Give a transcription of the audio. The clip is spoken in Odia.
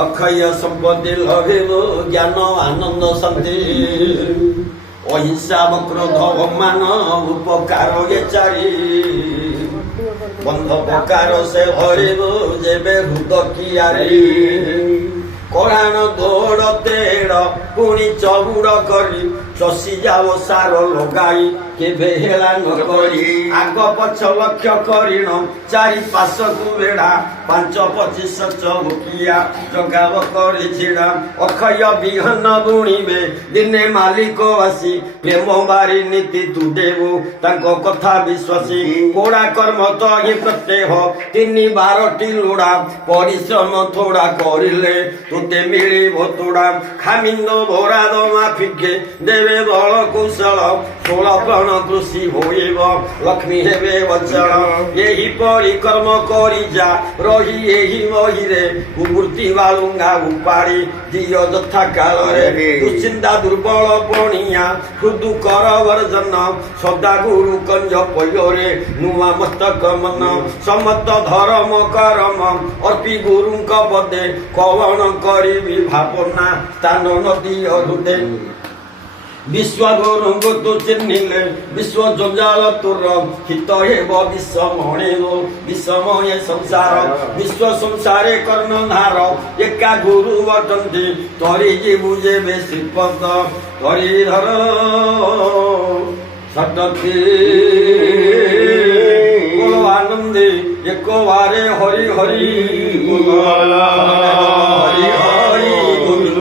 ଅକ୍ଷୟ ସମ୍ପତ୍ତି ଲଭିବୁ ଜ୍ଞାନ ଆନନ୍ଦ ଶାନ୍ତି ଅହିଂସା କ୍ରୋଧ ଅମାନ ଉପକାର ଏ ଚାରି ବନ୍ଧ ପ୍ରକାର ସେ ହରିବୁ ଯେବେ ହୃଦ କିଆରି କରାଣ ଦୋଡ଼ ତେଡ଼ ପୁଣି ଚଉଡ଼ କରି ଚଷି ଯାଅ ସାର ଲଗାଇ କେବେ ହେଳା ନ କରି ଆଗ ପଛ ଲକ୍ଷ୍ୟ କରିଣ ଚାରି ପାଶକୁ ବେଢ଼ା 5-25 ଚଉକିଆ ଜଗାବ କରି ଛିଡ଼ା ଅକ୍ଷୟ ବିହନ ବୁଣିବେ ଦିନେ ମାଲିକ ଆସି ପ୍ରେମ ବାରି ନୀତି ତୁ ଦେବୁ ତାଙ୍କ କଥା ବିଶ୍ୱାସୀ କୋଡ଼ା କର୍ମ ତ ହିଁ ପ୍ରତ୍ୟହ 3-12ଟି ଲୋଡ଼ା ପରିଶ୍ରମ ଥୋଡ଼ା କରିଲେ ତୋତେ ମିଳିବ ତୋଡ଼ା ଖାମିନ ବରାଦ ମାଫିକେ ଦେବେ ବଳ କୌଶଳ 16 ପ୍ରାଣ କୃଷି ହୋଇବ ଲକ୍ଷ୍ମୀ ହେବେ ଅଚଳ ଏହିପରି କର୍ମ କରି ଯା ରହି ଏହି ବହିରେ କୁମୂର୍ତ୍ତି ବାଳୁଙ୍ଗା ଉପାଡ଼ି ଦିଅ ଯଥା କାଳରେ ଦୁଶ୍ଚିନ୍ତା ଦୁର୍ବଳ ପଣିଆ ହୃଦୁ କର ବର୍ଜନ ସଦା ଗୁରୁ କଞ୍ଜ ପୟରେ ନୂଆ ମସ୍ତକ ମନ ସମତ ଧର୍ମ କରମ ଅର୍ପି ଗୁରୁଙ୍କ ପଦେ କଣ କରିବି ଭାବନା ସ୍ଥାନ ନଦୀ ହୃଦେ ବିଶ୍ୱଗୁରୁଙ୍କୁ ତୁ ଚିହ୍ନିଲେ ବିଶ୍ୱ ଜଞ୍ଜାଳ ତୋର ହିତ ହେବ ବିଶ୍ୱମଣିବ ବିଶ୍ୱମୟ ସଂସାର ବିଶ୍ୱ ସଂସାରେ କର୍ଣ୍ଣଧାର ଏକା ଗୁରୁ ଅଟନ୍ତି ତରି ଯିବୁ ଯେବେ ଶ୍ରୀପଦ ହରିଧର ସଟକି ଆନନ୍ଦେ ଏକ ବାରେ ହରି ହରି